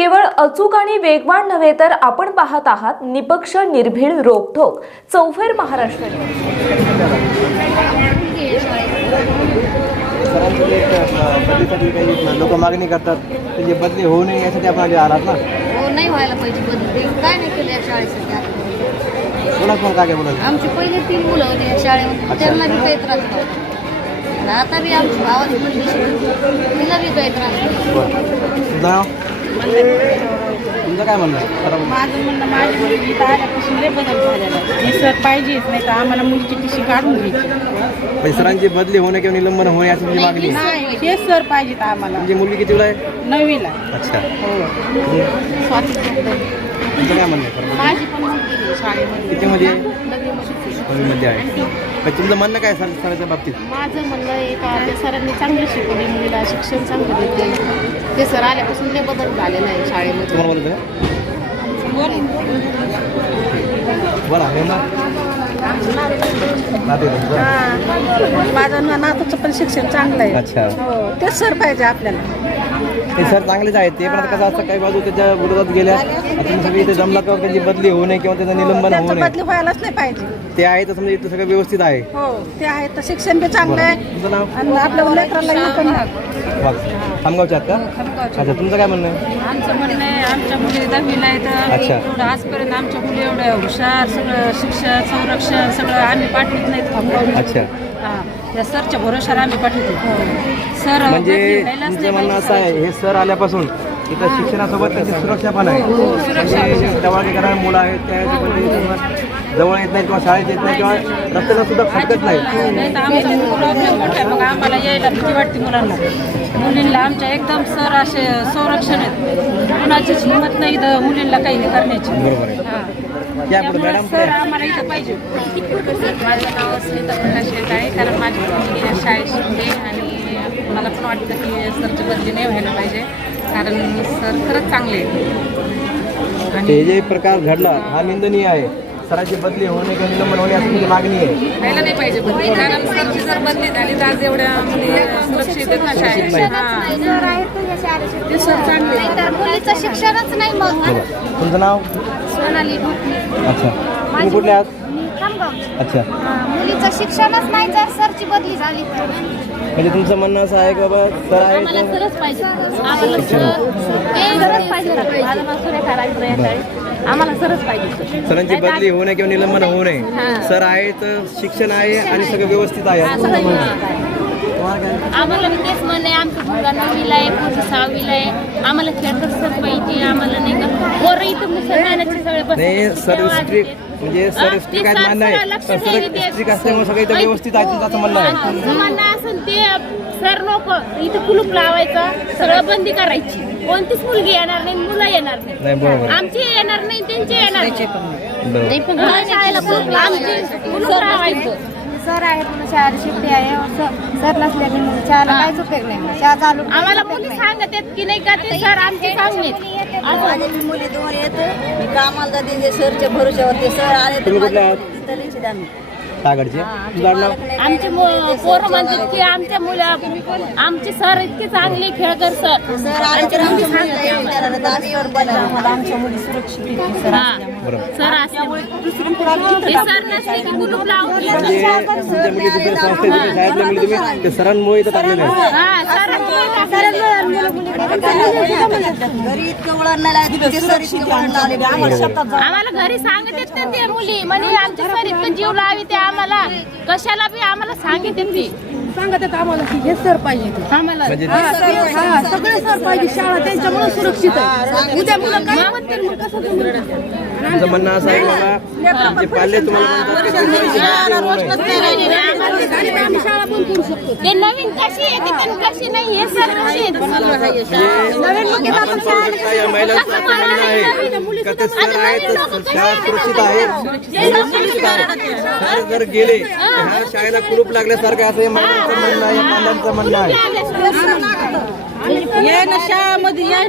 केवळ अचूक आणि वेगवान नव्हे तर आपण पाहत आहात निपक्ष निर्भीड रोखोक चौफेर महाराष्ट्र काही लोक मागणी करतात जे बदली होऊ नये यासाठी आपण आधी आलात ना? हो नाही व्हायला पाहिजे बदली. काय नाही केलं या शाळेसाठी? कोणा काय आमची पहिले तीन मुलं होती या शाळेमध्ये त्यांना बी काही त्रास नव्हता आता बी आमची भावाची मुलगी तिला बी काही त्रास नव्हता तुमचं काय म्हणणं आहे? माझं म्हणणं माझी मुलगी इथं आल्यापासून लय बदल झालेला आहे. हे सर पाहिजेच नाही तर आम्हाला मुलीची टिशी काढून घ्यायची. म्हणजे सरांची बदली होणे किंवा निलंबन होणे याची तुमची मागणी आहे. नाही हे सर पाहिजेत आम्हाला. तुमची मुलगी कितीला आहे? नववीला अच्छा. हो. तुम- तुमचं काय म्हणणं आहे? माझी पण मुलगी आहे शाळेमध्ये. कितीमध्ये आहे? नववीमध्ये. मध्ये आहे. पण तुमचं म्हणणं काय सर सरांच्या बाबतीत? माझं म्हणणं आहे का त्या सरांनी चांगली शिकवली मुलीला शिक्षण चांगलं देते ते सर आल्यापासून लय बदल झालेला आहे शाळेमध्ये. तुम्हाला बोलत आहे? बोला हे ना नाते. माझं नातूचं पण शिक्षण चांगलं आहे. अच्छा. हो तेच सर पाहिजे आपल्याला. ते सर चांगलेच आहेत. ते पण आता कसं असतं काही बाजू त्याच्या विरोधात गेल्या. आता सगळे इथे जमला का त्यांची बदली होऊ नये किंवा त्याचं निलंबन होऊ त्यांचं नये. बदली व्हायलाच नाही पाहिजे. ते आहे तर समजा इथं सगळं व्यवस्थित आहे. हो ते आहे तर शिक्षण बी चांगलं आहे. तुमचं नाव? आणि आपल्या लेकराला हे पण वाघ. खामगावचे आहात का अच्छा तुमचं काय म्हणणं आहे? आमचं म्हणणं आहे आमच्या मुली दहावीला आहेत. अच्छा. एवढं आजपर्यंत आमच्या मुली एवढ्या हुशार सगळं शिक्षण संरक्षण सगळं आम्ही पाठवत नाहीत. अच्छा. हा. त्या सरच्या भरोशावर आम्ही पाठवतो. सर म्हणजे तुमचं म्हणणं असं आहे हे सर आल्यापासून इथं शिक्षणासोबत त्याची सुरक्षा पण आहे. हो, म्हणजे टवाळकी करणारी मुलं आहेत त्या म्हणजे जवळ येत नाही किंवा शाळेत येत नाही किंवा रस्त्याला सुद्धा फटकत नाही नाही तर आमचा प्रॉब्लेम मोठा आहे. मग आम्हाला यायला भीती वाटते मुलांना. मुलींना आमच्या एकदम सर असे संरक्षण आहेत. कुणाचीच हिंमत नाही मुलींना काही हे करण्याची. बरोबर आहे. हा. या पुढे मॅडम सर आम्हाला इथं पाहिजे माझं नाव स्मिता प्रकाश शेट आहे. कारण माझी मुलगी शाळेत शिकते आणि मला पण वाटतं की सरची बदली नाही व्हायला पाहिजे. कारण सर खरंच चांगले आहेत. हे जे प्रकार घडला हा निंदनीय आहे. सरांची बदली होणे किंवा निलंबन होणे अशी तुमची मागणी आहे. व्हायला नाही पाहिजे बदली कारण सरची जर बदली झाली तर आज एवढ्या मुली सुरक्षित आहेत ना शाळेत. नाही. हां. सर आहेत. मुलीचं शिक्षणच नाही मग. तुमचं नाव? सोनाली ढोकणे अच्छा. तुम्ही कुठले आहात? मी खामगावची. अच्छा. हा, मुलीचं शिक्षणच नाही जर सरची बदली झाली तर. म्हणजे तुमचं म्हणणं असं आहे की बाबा सर आहे आम्हाला तर- सरच पाहिजे. आम्हाला सर सरच पाहिजे आम्हाला सरच पाहिजे. सरांची बदली होऊ नये किंवा निलंबन होऊ नये. सर आहे तर शिक्षण आहे आणि सगळं व्यवस्थित आहे. असं तुमचं म्हणणं आहे. तुम्हाला काय? आम्हाला तेच म्हण आहे. आमचा मुलगा नववीला आहे पोरगी सहावीला आहे. आम्हाला खेळकर सर पाहिजे आम्हाला नाही का पोरं इथं मुसलमानाचे सगळे बस नाही सर स्ट्रिक्ट म्हणजे सर स्ट्रिक्ट आहेत मान्य आहे. पण सर स्ट्रिक्ट असल्यामुळे सगळं इथं व्यवस्थित आहे असं म्हणणं आहे. म्हणणं असेल ते सर लोक इथं कुलूप लावायचं सगळं बंदी करायची. कोणतीच मुलगी येणार नाही मुलं येणार नाही. नाही बरोबर. आहे. आमची येणार नाही त्यांची येणार नाही शाळेला कुलूप लावायचं. सर आहेत म्हणून शाळेत शिकते आहे. असं सर नसल्याने मग शाळेला काहीच उपयोग नाही. शाळा चालू आम्हाला मुली सांगत आहेत की नाही का ते सर आमचे चांगले माझे बी मुली दोन येत. मी कामाला जाते ते सरच्या भरोश्यावरती. सर आले तर तुम्ही कुठले आहात? तुझं नाव आमचे मु- पोरं म्हणतात की आमच्या मुलं आमचे सर इतके चांगले खेळकर सर. आमची आम्हाला. आमच्या मुली हा. बरोबर. सर असल्यामुळे सर नसले की कुलूप लावून म्हणजे तुमच्या मुली दुसऱ्या संस्थेत दुसऱ्या शाळेतल्या मुली तुम्ही ते सरांमुळे इथं टाकलेले आहेत. हा सर घरी इतकं वळण लावले आम्हाला घरी सांगत आहेत ना ते मुली म्हणे आमच्या सर इतकं जीव लावी ते आम्हाला. कशाला बी आम्हाला सांगित ती. सांगत आहेत आम्हाला की हे सर पाहिजे आम्हाला म्हणजे हा, सगळे सर पाहिजे शाळा त्यांच्यामुळे सुरक्षित आहे. उद्या मुलं काय म्हणतील मग कसं जमलं? तुमचं म्हणणं असं आहे की बाबा जे पाल्य तुम्हाला म्हणतात की तुम्ही आणि आम्ही शाळा करू शकतो. ते नवीन कशी कशी नाही हे सर कशी आहे? जर गेले शाळेला कुरूप लागल्यासारखं असं या म्हणणं आहे म्हणणं आहे ये ना शाळामध्ये ये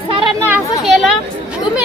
सरांना असं केलं तुम्ही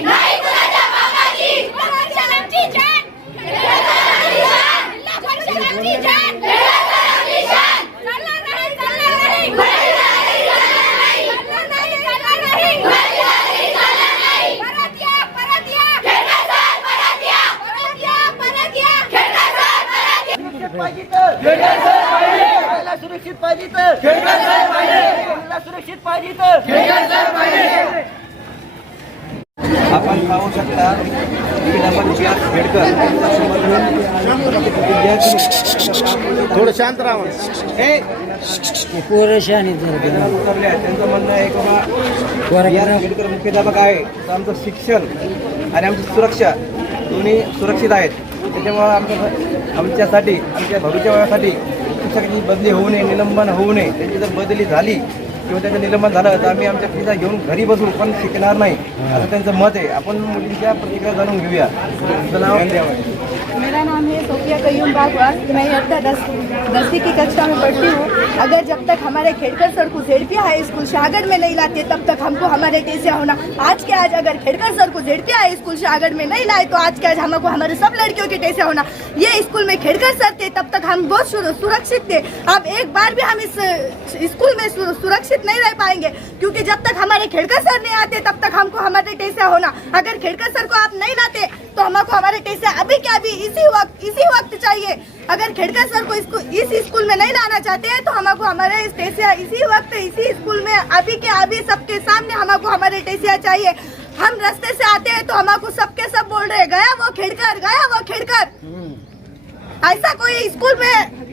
नाही कुणाच्या मागाची जिल्हा परिषदांची जान जिल्हा परिषदांची जान चालणार नाही चालणार नाही चालणार नाही चालणार नाही परत या परत या परत या परत या परत या सुरक्षित पाहिजे तर सुरक्षित पाहिजे तर आपण पाहू शकता थोडं शांत राहा हे. त्यांचं म्हणणं आहे की मुख्याध्यापक आहे तर आमचं शिक्षण आणि आमची सुरक्षा दोन्ही सुरक्षित आहेत. त्याच्यामुळं आमच्या आमच्यासाठी आमच्या भविष्यासाठी शिक्षकाची बदली होऊ नये निलंबन होऊ नये. त्यांची जर बदली झाली किंवा त्याचं निलंबन झालं तर आम्ही आमच्या फीजा घेऊन घरी बसू पण शिकणार नाही. असं त्यांचं मत आहे. आपण मुलींच्या प्रतिक्रिया जाणून घेऊया. तुझं नाव? मेरा नाम है सोफिया कयूम बागवा मैं इयत्ता दस दसवीं की कक्षा में पढ़ती हूँ। अगर जब तक हमारे खेड़कर सर को जेडपी हाई स्कूल शाहगढ़ में नहीं लाते तब तक हमको हमारे टेसिया होना आज के आज अगर खेड़कर सर को हाई स्कूल शाहगढ़ में नहीं लाए तो आज के आज हमको, हमारे सब लड़कियों के टेसिया होना। ये स्कूल में खेड़कर सर थे, तब तक हम बहुत सुरक्षित थे। अब एक बार भी हम इस, स्कूल में सुरक्षित नहीं रह पाएँगे, क्योंकि जब तक हमारे खेड़कर सर नहीं आते, तब तक हमको हमारे टेसिया होना। अगर खेड़कर सर को आप नहीं लाते तो हमको हमारे टेसिया अभी क्या, अभी इसी वक्त इसी वक्त चाहिए। अगर खेड़कर सर को इसको, इस स्कूल में नहीं लाना चाहते हैं तो हमको हमारे टेसिया इसी वक्त, इसी स्कूल में अभी के अभी सबके सामने हमको हमारे टेसिया चाहिए। हम रास्ते से आते हैं तो हमको सबके सब बोल रहे हैं, गया वो खिड़कर गया वो खिड़कर। ऐसा कोई स्कूल में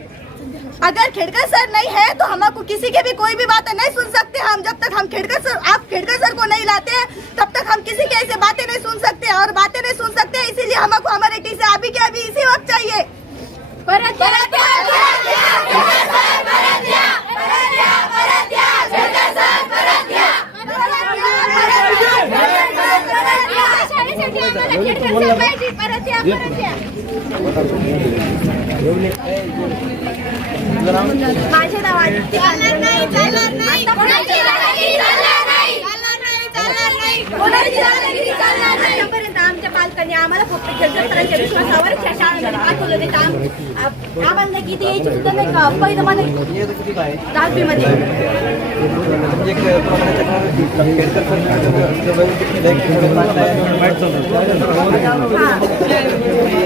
अगर खेड़कर सर नहीं है तो हमको किसी के भी कोई भी बात नहीं सुन सकते हम। जब तक हम खेड़कर सर आप खेड़कर सर को नहीं लाते हैं तब तक हम किसी की ऐसे बातें नहीं सुन सकते और बातें नहीं सुन परत या, परत या. माझे नाव आदित्य चालणार नाही चालणार नाही कोणाची दादागिरी चालणार नाही चालणार नाही चालणार नाही कोणाची दादागिरी चालणार नाही आतापर्यंत आमच्या पालकांनी आम्हाला विश्वासावर त्या शाळेमध्ये पाठवलं नाही तर आम्हाला किती यायची सुद्धा नाही का पहिलं मला आहे दहावीमध्ये म्हणजे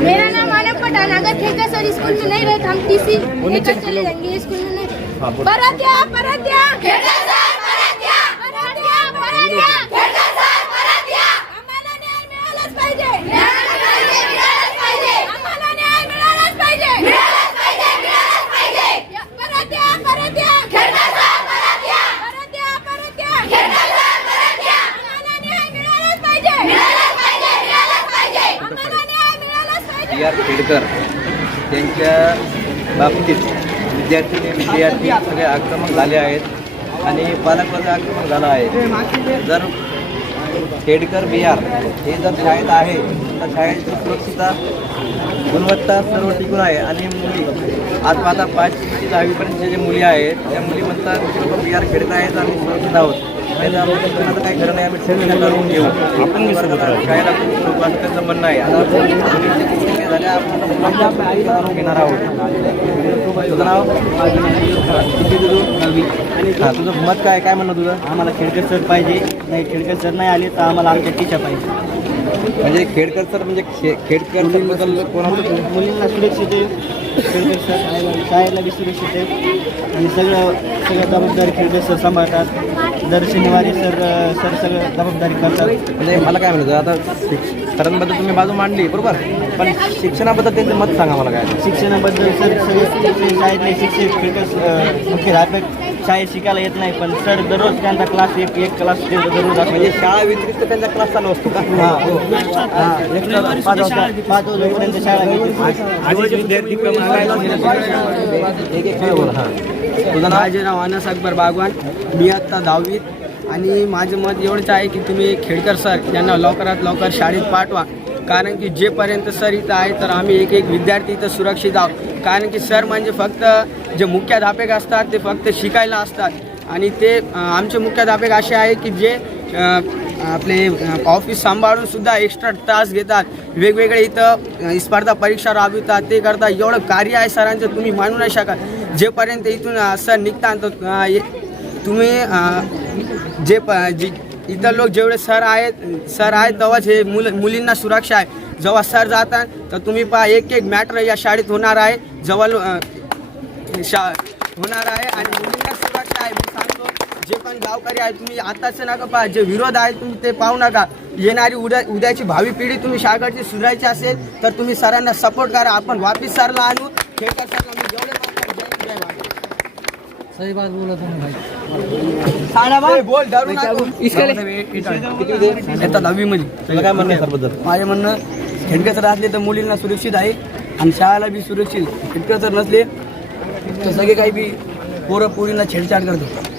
मेरा नाम मानव पठान अगर खेलकर सर स्कूल में नहीं रहे तो हम टीसी लेकर चले जाएंगे स्कूल में नहीं। सर या परत या खेलकर सर परत या आम्हाला न्याय मिळालाच पाहिजे मिळालाच पाहिजे मिळालाच पाहिजे आम्हाला न्याय मिळालाच पाहिजे मिळालाच पाहिजे मिळालाच पाहिजे या, परत या परत या खेलकर सर परत या परत या परत या खेलकर सर परत या आम्हाला न्याय मिळालाच पाहिजे मिळालाच पाहिजे मिळालाच पाहिजे आम्हाला न्याय मिळालाच पाहिजे डी आर खेडकर त्यांच्या बाबतीत विद्यार्थी विद्यार्थी सगळे आक्रमक झाले आहेत आणि पालकवर्ग आक्रमक झाला आहे. जर खेडकर बिहार हे जर शाळेत आहे तर शाळेची सुरक्षितता गुणवत्ता सर्व टिकून आहे आणि मुली आज माझा पाच ते दहावीपर्यंतच्या जे मुली आहेत त्या मुली म्हणतात बिहार खेळत आहेत आम्ही सुरक्षित आहोत. खरं नाही आम्ही करून घेऊ. आपण खूप लोक असं त्यांचं म्हणणं आहे. आता आपण घेणार आहोत. तुझं मत काय काय म्हणणं तुझं? आम्हाला खेळकर सर पाहिजे. नाही खेळकर सर नाही आले तर आम्हाला आमच्या टीचर पाहिजे. म्हणजे खेडकर सर म्हणजे खे- खेडकर मुलींना सुरक्षित आहे. खेळकर सर शाळेला शाळेला बी सुरक्षित आहे. आणि सगळं सगळं जबाबदारी खेळले सर सांभाळतात. दर शनिवारी सर सर सगळं जबाबदारी करतात. म्हणजे मला काय म्हणतो आता सरांबद्दल तुम्ही बाजू मांडली बरोबर? पण शिक्षणाबद्दल त्यांचं मत सांगा मला काय? शिक्षणाबद्दल सर सगळे शाळेतले शिक्षक मुख्याध्यापक शाळेत शिकायला येत नाही पण सर दररोज त्यांचा क्लास एक एक क्लास दररोज असतो. म्हणजे शाळा व्यतिरिक्त त्यांचा क्लास चालू असतो का? हां पाच वाजता पाच वाजेपर्यंत शाळा तुझं माझे नाव अनस अकबर बागवान. मी आत्ता दहावीत आणि माझं मत एवढंच आहे की तुम्ही खेडकर सर यांना लवकरात लवकर शाळेत पाठवा. कारण की जेपर्यंत सर इथं आहे तर आम्ही एक एक विद्यार्थी इथं सुरक्षित आहोत. कारण की सर म्हणजे फक्त जे मुख्याध्यापक असतात ते फक्त शिकायला असतात. आणि ते आमचे मुख्याध्यापक असे आहे की जे आपले ऑफिस सांभाळून सुद्धा एक्स्ट्रा तास घेतात. वेगवेगळे इथं स्पर्धा परीक्षा राबवितात. ते करतात. एवढं कार्य आहे सरांचं तुम्ही मानू नाही शकाल जेपर्यंत इथून सर निघतात तुम्ही जे प जे इतर लोक जेवढे सर आहेत सर आहेत तेव्हाच हे मुल मुलींना सुरक्षा आहे. जेव्हा सर जातात तर तुम्ही पहा एक एक मॅटर या शाळेत होणार आहे. जेव्हा शा होणार आहे आणि मुलींना सुरक्षा आहे. मी सांगतो जे पण गावकरी आहे तुम्ही आताच नका पहा जे विरोध आहे तुम्ही ते पाहू नका. येणारी उद्या उद्याची भावी पिढी तुम्ही शाळेकडची सुधारायची असेल तर तुम्ही सरांना सपोर्ट करा. आपण वापिस सरला आणू. खेळकर सरला मी जेवढे मागतात, जय जय भाई. बोल धरू नका. येतात दहावीमध्ये तुला काय म्हणणं सरबद्दल माझे म्हणणं खेडकर सर असले तर मुलींना सुरक्षित आहे आणि शाळेला बी सुरक्षित. खेडकर सर नसले तर सगळे काही बी पोरं पोरींना छेडछाड करतात.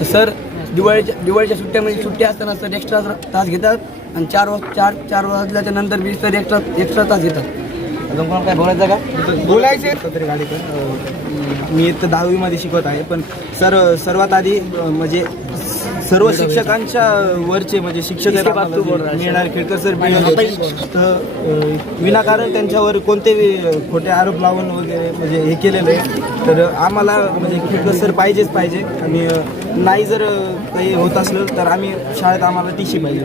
तर सर दिवाळीच्या दिवाळीच्या सुट्ट्यामध्ये सुट्ट्या असताना सर एक्स्ट्रा तास घेतात आणि चार वाज चार चार वाजल्याच्या नंतर बी सर एक्स्ट्रा एक्स्ट्रा तास घेतात. अजून कोणाला काय बोलायचं का? बोलायचे तरी गाडीकर मी इथं दहावीमध्ये शिकवत आहे पण सर सर्वात आधी म्हणजे सर्व शिक्षकांच्या वरचे म्हणजे शिक्षक आहेत आम्हाला जे मिळणार खेळकर सर तर अ, विनाकारण त्यांच्यावर कोणतेही खोटे आरोप लावून वगैरे म्हणजे हे केलेलं आहे तर आम्हाला म्हणजे खेळकर सर पाहिजेच पाहिजे. आणि अ, नाही जर अ, काही होत असलं तर आम्ही शाळेत आम्हाला टी सी पाहिजे.